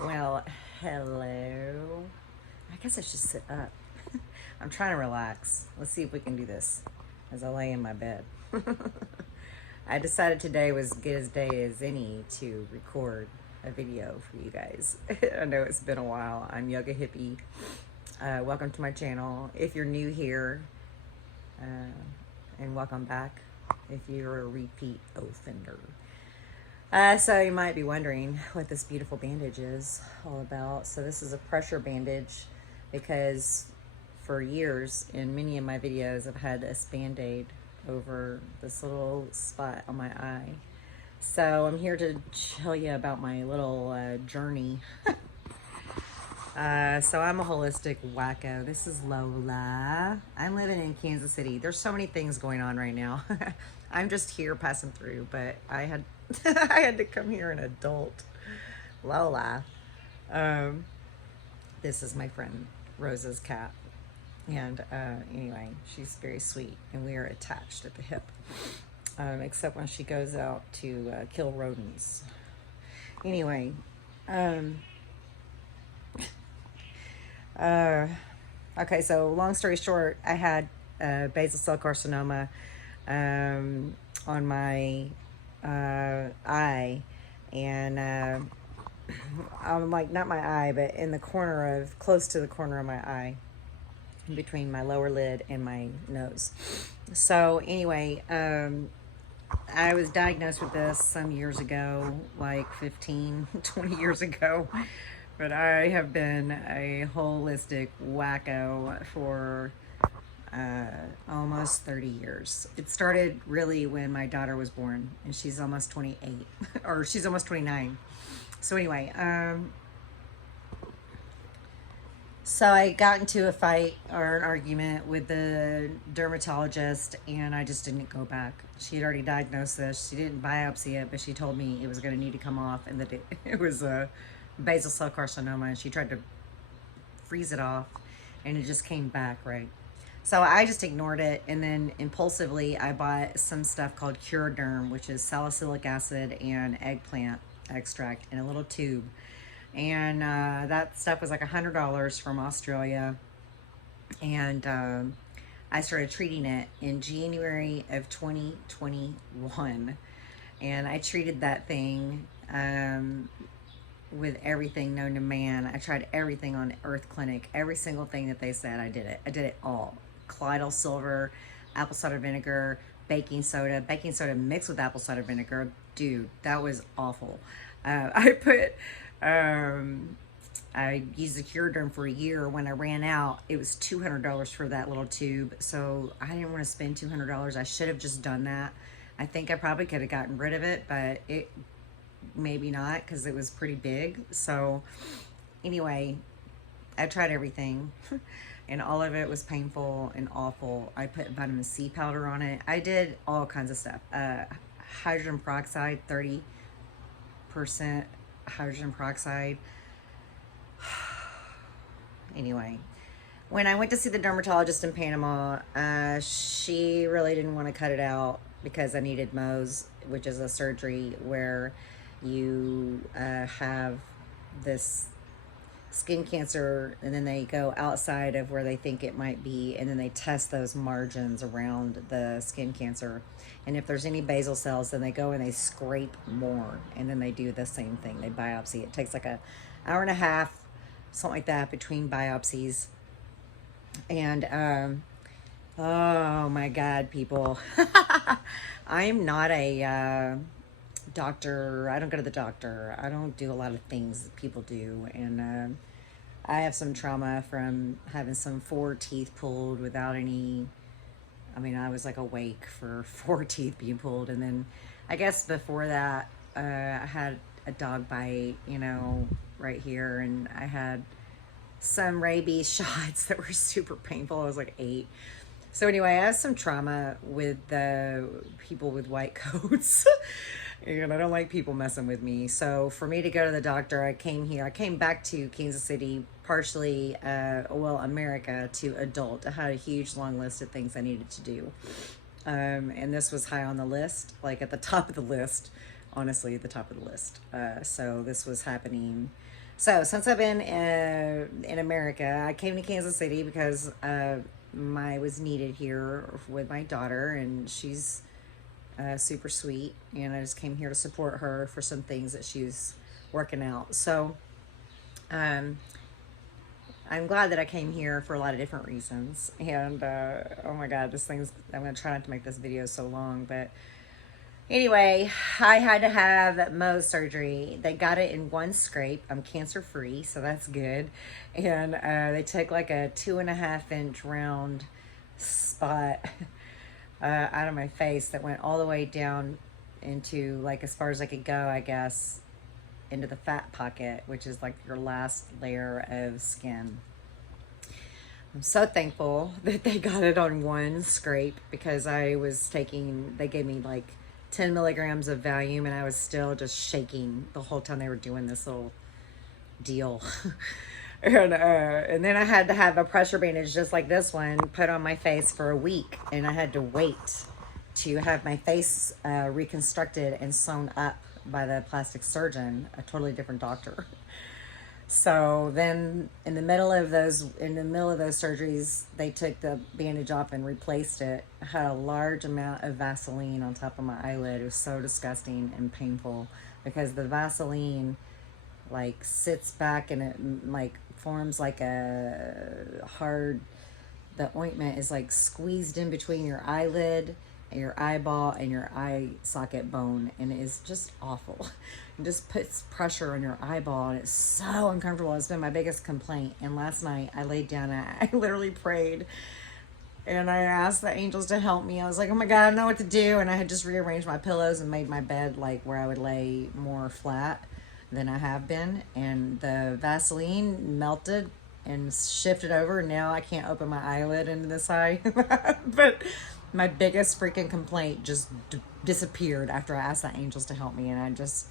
Well, hello. I guess I should sit up. I'm trying to relax. Let's see if we can do this as I lay in my bed. I decided today was good as day as any to record a video for you guys. I know it's been a while. I'm Yoga Hippie. Welcome to my channel. If you're new here, and welcome back if you're a repeat offender. So you might be wondering what this beautiful bandage is all about. So this is a pressure bandage because for years in many of my videos I've had this band-aid over this little spot on my eye. So I'm here to tell you about my little journey. So I'm a holistic wacko. This is Lola. I'm living in Kansas City. There's so many things going on right now. I'm just here passing through, but I had I had to come here an adult. Lola. This is my friend Rosa's cat. And anyway, she's very sweet, and we are attached at the hip. Except when she goes out to kill rodents. Anyway, okay, so long story short, I had basal cell carcinoma on my eye, and I'm like, not my eye, but in the corner of, close to the corner of my eye, between my lower lid and my nose. So anyway, I was diagnosed with this some years ago, like 15, 20 years ago. But I have been a holistic wacko for almost 30 years. It started really when my daughter was born, and she's almost 28, or she's almost 29. So anyway, so I got into a fight or an argument with the dermatologist, and I just didn't go back. She had already diagnosed this. She didn't biopsy it, but she told me it was going to need to come off, and that it was a basal cell carcinoma, and she tried to freeze it off, and it just came back, right? So I just ignored it, and then impulsively I bought some stuff called Curaderm, which is salicylic acid and eggplant extract in a little tube. And that stuff was like $100 from Australia. And I started treating it in January of 2021. And I treated that thing with everything known to man. I tried everything on Earth Clinic. Every single thing that they said, I did it. I did it all. Colloidal silver, apple cider vinegar, baking soda mixed with apple cider vinegar. Dude, that was awful. I used the Curaderm for a year. When I ran out, it was $200 for that little tube. So I didn't want to spend $200. I should have just done that. I think I probably could have gotten rid of it, but it maybe not, because it was pretty big. So anyway, I tried everything and all of it was painful and awful. I put vitamin C powder on it. I did all kinds of stuff. Hydrogen peroxide, 30% hydrogen peroxide. Anyway, when I went to see the dermatologist in Panama, she really didn't want to cut it out because I needed Mohs, which is a surgery where you have this skin cancer, and then they go outside of where they think it might be, and then they test those margins around the skin cancer, and if there's any basal cells, then they go and they scrape more, and then they do the same thing. They biopsy. It takes like an hour and a half, something like that, between biopsies. And oh my god, people. I'm not a doctor. I don't go to the doctor. I don't do a lot of things that people do. And I have some trauma from having some 4 teeth pulled without any, I mean, I was like awake for 4 teeth being pulled. And then I guess before that, I had a dog bite, you know, right here. And I had some rabies shots that were super painful. I was like 8. So anyway, I have some trauma with the people with white coats. And I don't like people messing with me. So for me to go to the doctor, I came back to Kansas City, partially, America, to adult. I had a huge long list of things I needed to do. And this was high on the list, like at the top of the list, honestly, at the top of the list. So this was happening So since I've been in America, I came to Kansas City because I was needed here with my daughter, and she's super sweet, and I just came here to support her for some things that she's working out. So um, I'm glad that I came here for a lot of different reasons. And oh my God, I'm going to try not to make this video so long, but anyway, I had to have Mohs surgery. They got it in one scrape. I'm cancer free, so that's good. And they took like a 2.5 inch round spot out of my face that went all the way down into, like, as far as I could go, I guess, into the fat pocket, which is like your last layer of skin. I'm so thankful that they got it on one scrape, because they gave me like 10 milligrams of Valium, and I was still just shaking the whole time they were doing this little deal. And then I had to have a pressure bandage just like this one put on my face for a week, and I had to wait to have my face reconstructed and sewn up by the plastic surgeon, a totally different doctor. So then in the middle of those surgeries, they took the bandage off and replaced it. I had a large amount of Vaseline on top of my eyelid. It was so disgusting and painful, because the Vaseline like sits back and it like forms like the ointment is like squeezed in between your eyelid and your eyeball and your eye socket bone, and it is just awful. It just puts pressure on your eyeball, and it's so uncomfortable. It's been my biggest complaint. And last night I laid down and I literally prayed, and I asked the angels to help me. I was like, oh my God, I don't know what to do. And I had just rearranged my pillows and made my bed like where I would lay more flat than I have been. And the Vaseline melted and shifted over. And now I can't open my eyelid into this eye. But my biggest freaking complaint just disappeared after I asked the angels to help me. And I just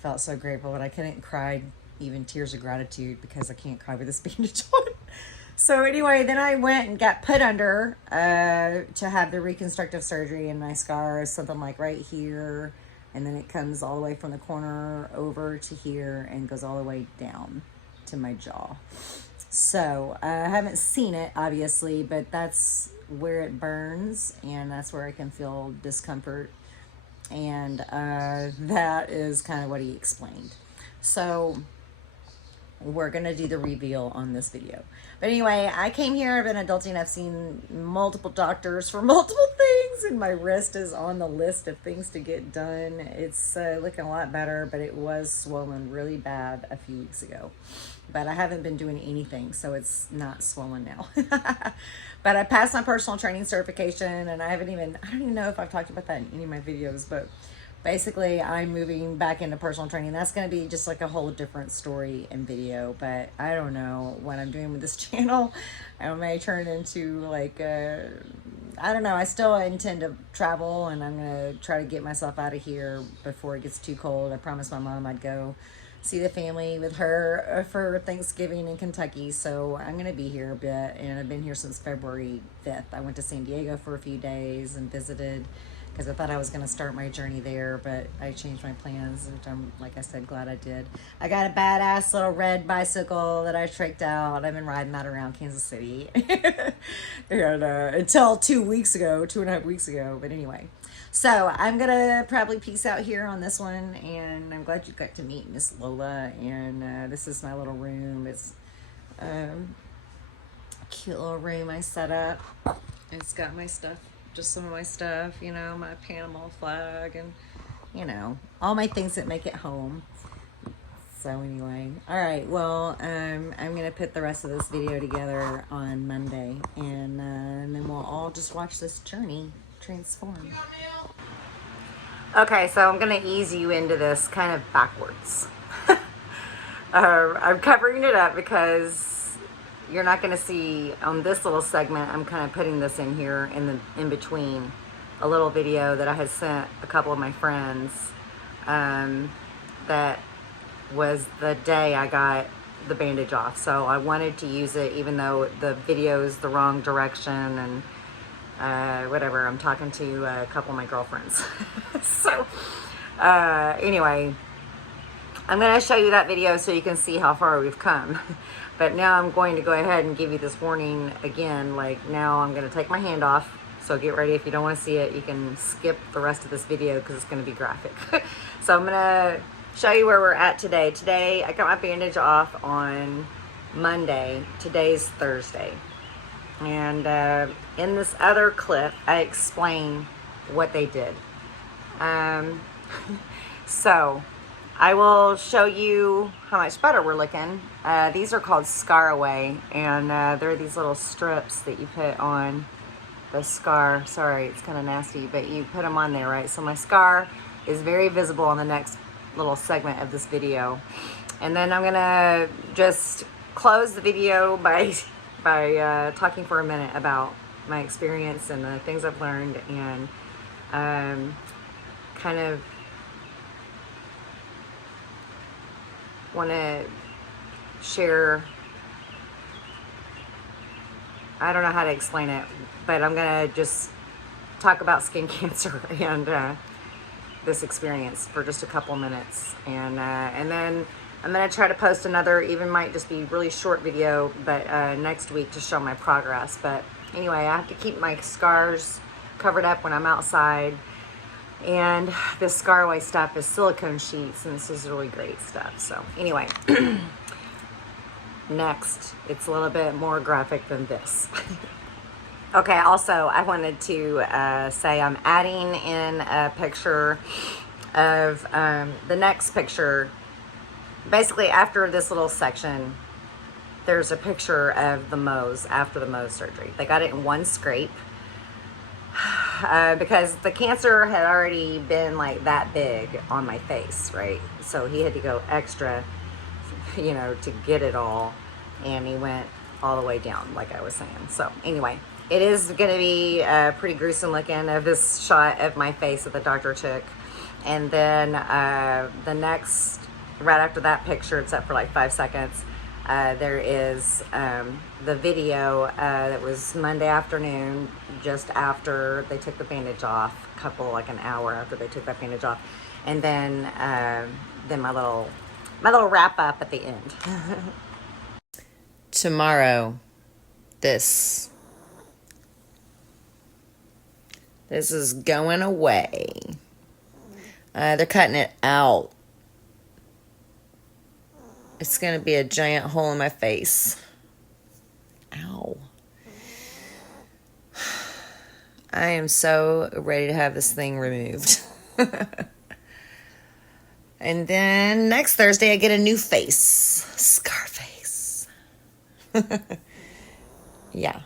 felt so grateful, but I couldn't cry even tears of gratitude because I can't cry with this bandage on. So anyway, then I went and got put under to have the reconstructive surgery, and my scar is something like right here, and then it comes all the way from the corner over to here and goes all the way down to my jaw. So I haven't seen it, obviously, but that's where it burns, and that's where I can feel discomfort. And that is kind of what he explained. So we're going to do the reveal on this video. But anyway, I came here, I've been adulting, I've seen multiple doctors for multiple things, and my wrist is on the list of things to get done. It's looking a lot better, but it was swollen really bad a few weeks ago. But I haven't been doing anything, so it's not swollen now. But I passed my personal training certification, and I don't even know if I've talked about that in any of my videos, but basically I'm moving back into personal training. That's going to be just like a whole different story and video, but I don't know what I'm doing with this channel. I may turn it into like, I don't know. I still intend to travel, and I'm going to try to get myself out of here before it gets too cold. I promised my mom I'd go see the family with her for Thanksgiving in Kentucky, so I'm going to be here a bit, and I've been here since February 5th. I went to San Diego for a few days and visited, because I thought I was going to start my journey there, but I changed my plans, which I'm, like I said, glad I did. I got a badass little red bicycle that I tricked out. I've been riding that around Kansas City and, until 2.5 weeks ago, but anyway. So I'm going to probably peace out here on this one, and I'm glad you got to meet Miss Lola, and this is my little room. It's a cute little room I set up. It's got my stuff, just some of my stuff, you know, my Panama flag, and, you know, all my things that make it home. So anyway, all right, well, I'm going to put the rest of this video together on Monday, and then we'll all just watch this journey transform. Okay, so I'm going to ease you into this kind of backwards. I'm covering it up because you're not going to see on this little segment. I'm kind of putting this in here in between a little video that I had sent a couple of my friends. That was the day I got the bandage off. So I wanted to use it even though the video is the wrong direction, and whatever, I'm talking to a couple of my girlfriends. So anyway, I'm going to show you that video so you can see how far we've come. But now I'm going to go ahead and give you this warning again. Like, now I'm going to take my hand off. So get ready. If you don't want to see it, you can skip the rest of this video because it's going to be graphic. So I'm going to show you where we're at today. Today, I got my bandage off on Monday. Today's Thursday. And in this other clip, I explain what they did. So I will show you how much better we're looking. These are called Scar Away, and they're these little strips that you put on the scar. Sorry, it's kind of nasty, but you put them on there, right? So my scar is very visible on the next little segment of this video. And then I'm gonna just close the video by talking for a minute about my experience and the things I've learned, and kind of want to share. I don't know how to explain it, but I'm gonna just talk about skin cancer and this experience for just a couple minutes, and then I'm gonna try to post another, even might just be really short video, but next week to show my progress. But anyway, I have to keep my scars covered up when I'm outside, and this Scar Away stuff is silicone sheets, and this is really great stuff. So anyway. Next, it's a little bit more graphic than this. Okay, also, I wanted to say I'm adding in a picture of the next picture. Basically, after this little section, there's a picture of the Mohs after the Mohs surgery. They got it in one scrape because the cancer had already been like that big on my face, right? So he had to go extra, you know, to get it all, and he went all the way down, like I was saying. So anyway, it is going to be pretty gruesome looking of this shot of my face that the doctor took, and then the next, right after that picture, it's up for like 5 seconds, there is the video that was Monday afternoon, just after they took the bandage off, like an hour after they took that bandage off, and then my little wrap up at the end. Tomorrow, this is going away. They're cutting it out. It's going to be a giant hole in my face. Ow. I am so ready to have this thing removed. And then next Thursday, I get a new face. Scar face. Yeah.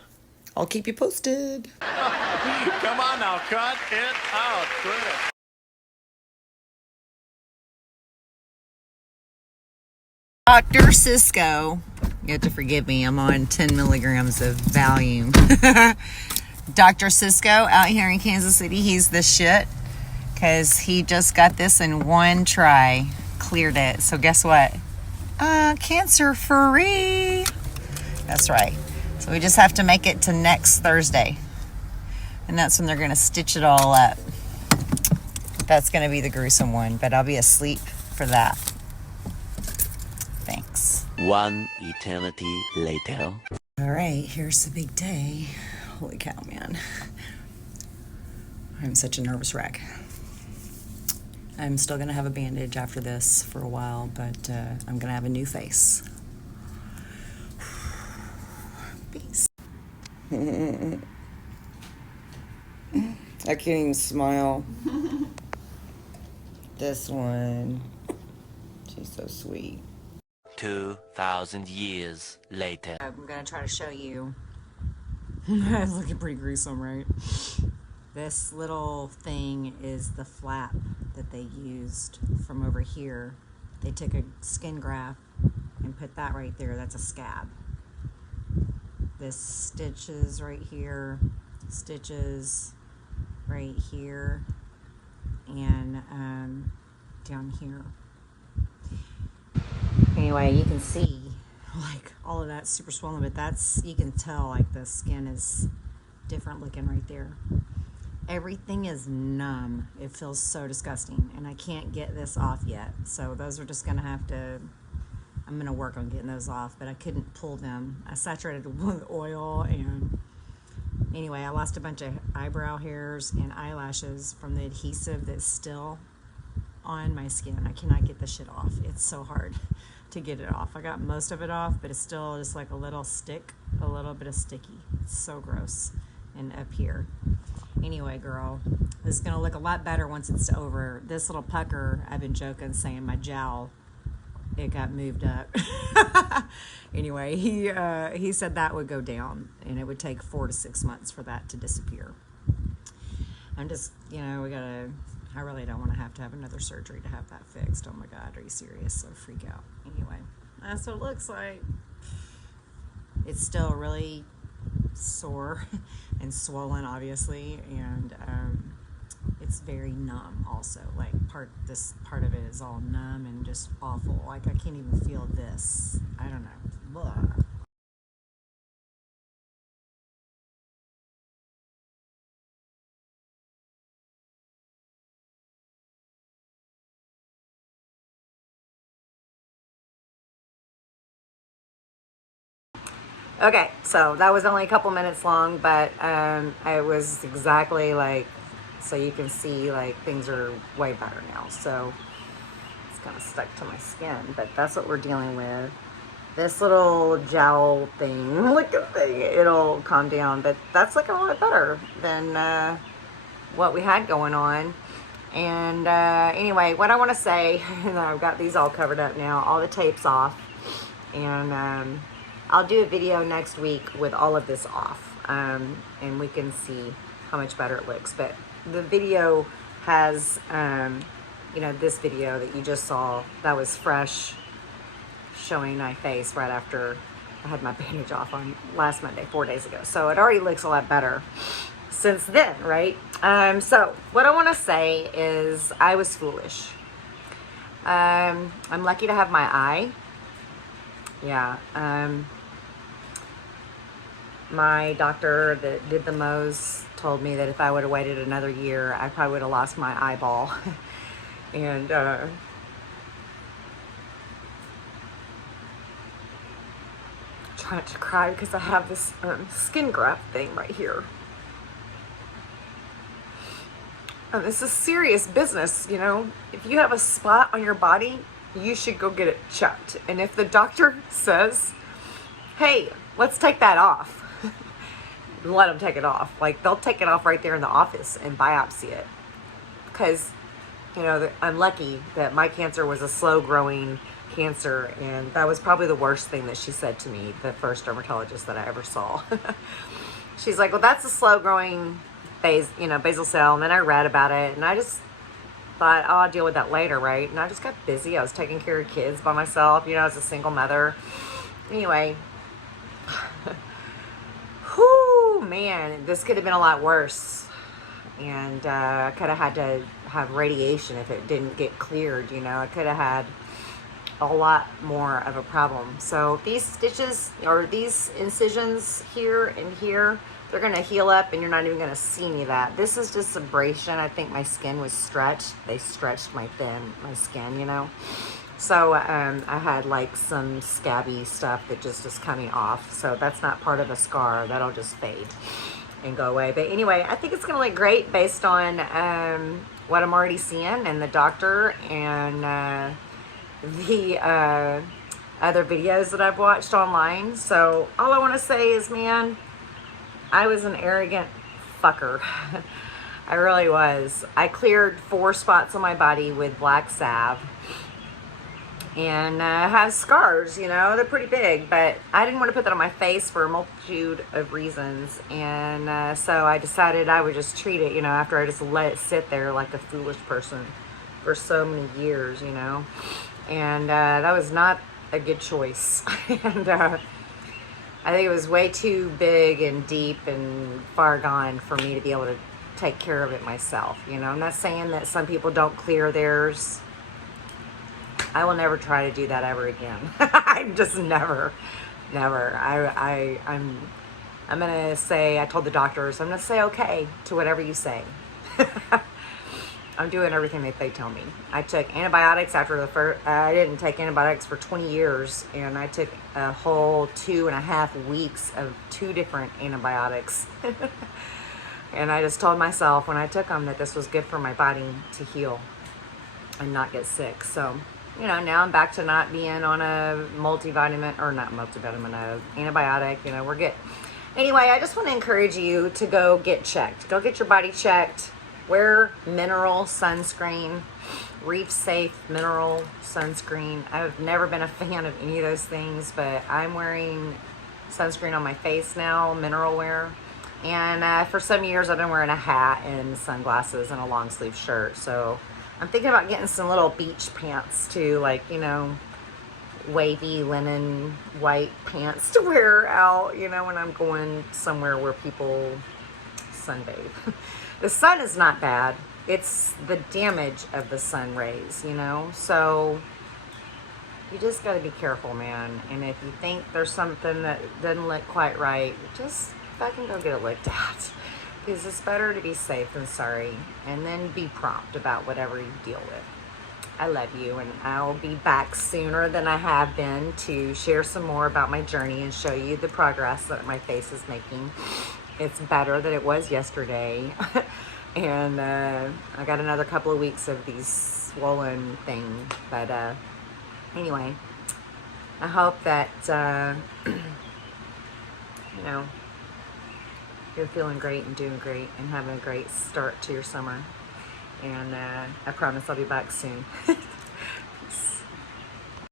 I'll keep you posted. Come on now, cut it out. Quit. Dr. Cisco. You have to forgive me. I'm on 10 milligrams of Valium. Dr. Cisco out here in Kansas City. He's the shit. Because he just got this in one try. Cleared it. So guess what? Cancer free. That's right. So we just have to make it to next Thursday. And that's when they're going to stitch it all up. That's going to be the gruesome one. But I'll be asleep for that. Thanks. One eternity later. All right. Here's the big day. Holy cow, man. I'm such a nervous wreck. I'm still going to have a bandage after this for a while, but I'm going to have a new face. Peace. I can't even smile. This one. She's so sweet. 2,000 years later. I'm going to try to show you. It's looking pretty gruesome, right? This little thing is the flap that they used from over here. They took a skin graft and put that right there. That's a scab. This stitches right here, stitches right here, and down here. Anyway, you can see like all of that's super swollen, but that's, you can tell like the skin is different looking right there. Everything is numb. It feels so disgusting, and I can't get this off yet. So those are just gonna have to, I'm gonna work on getting those off, but I couldn't pull them. I saturated them with oil, and anyway, I lost a bunch of eyebrow hairs and eyelashes from the adhesive that's still on my skin. I cannot get the shit off. It's so hard to get it off. I got most of it off, but it's still just like a little stick, a little bit of sticky. It's so gross. And up here. Anyway, girl, this is gonna look a lot better once it's over. This little pucker, I've been joking, saying my jowl, it got moved up. Anyway, he said that would go down, and it would take 4 to 6 months for that to disappear. I'm just, I really don't want to have another surgery to have that fixed. Oh my God, are you serious? So freak out. Anyway, that's what it looks like. It's still really sore and swollen, obviously, and it's very numb also. Like this part of it is all numb and just awful. Like I can't even feel this. I don't know. Blah. Okay, so that was only a couple minutes long, but it was exactly like, so you can see like things are way better now. So it's kind of stuck to my skin, but that's what we're dealing with. This little jowl thing, looking thing, it'll calm down, but that's looking a lot better than what we had going on. And anyway, what I want to say, I've got these all covered up now, all the tape's off, and I'll do a video next week with all of this off, and we can see how much better it looks. But the video has, this video that you just saw, that was fresh, showing my face right after I had my bandage off on last Monday, 4 days ago. So it already looks a lot better since then, right? So what I want to say is I was foolish. I'm lucky to have my eye. Yeah. My doctor that did the Mohs told me that if I would have waited another year, I probably would have lost my eyeball. And try not to cry because I have this skin graft thing right here. And this is serious business, If you have a spot on your body, you should go get it checked. And if the doctor says, hey, let's take that off, let them take it off. Like, they'll take it off right there in the office and biopsy it. Because, I'm lucky that my cancer was a slow-growing cancer, and that was probably the worst thing that she said to me, the first dermatologist that I ever saw. She's like, well, that's a slow-growing basal cell. And then I read about it, and I just thought, oh, I'll deal with that later, right? And I just got busy. I was taking care of kids by myself, as a single mother. Anyway, whoo, man, this could have been a lot worse. And I could have had to have radiation if it didn't get cleared, I could have had a lot more of a problem. So these stitches, or these incisions here and here, they're going to heal up, and you're not even going to see any of that. This is just abrasion. I think my skin was stretched. They stretched my skin, So I had like some scabby stuff that just is coming off. So that's not part of a scar. That'll just fade and go away. But anyway, I think it's going to look great based on what I'm already seeing, and the doctor, and the other videos that I've watched online. So all I want to say is, man, I was an arrogant fucker. I really was. I cleared 4 spots on my body with black salve, and I have scars, they're pretty big, but I didn't want to put that on my face for a multitude of reasons. And so I decided I would just treat it, after I just let it sit there like a foolish person for so many years, and that was not a good choice. And I think it was way too big and deep and far gone for me to be able to take care of it myself. I'm not saying that some people don't clear theirs. I will never try to do that ever again. I'm just never. I'm I'm going to say, I told the doctors, I'm going to say okay to whatever you say. I'm doing everything that they tell me. I took antibiotics after the first, I didn't take antibiotics for 20 years, and I took a whole 2.5 weeks of 2 different antibiotics. And I just told myself when I took them that this was good for my body to heal and not get sick. So, you know, now I'm back to not being on a multivitamin, or not multivitamin, antibiotic. You know, we're good. Anyway, I just want to encourage you to go get checked. Go get your body checked. Wear mineral sunscreen, reef safe mineral sunscreen. I've never been a fan of any of those things, but I'm wearing sunscreen on my face now, mineral wear. And for some years I've been wearing a hat and sunglasses and a long sleeve shirt. So I'm thinking about getting some little beach pants too, like, you know, wavy linen white pants to wear out, you know, when I'm going somewhere where people sunbathe. The sun is not bad. It's the damage of the sun rays, you know? So you just got to be careful, man. And if you think there's something that doesn't look quite right, just fucking go get it looked at. Because it's better to be safe than sorry. And then be prompt about whatever you deal with. I love you, and I'll be back sooner than I have been to share some more about my journey and show you the progress that my face is making. It's better than it was yesterday. And I got another couple of weeks of these swollen things. But anyway, I hope that, you know, you're feeling great and doing great and having a great start to your summer. And I promise I'll be back soon.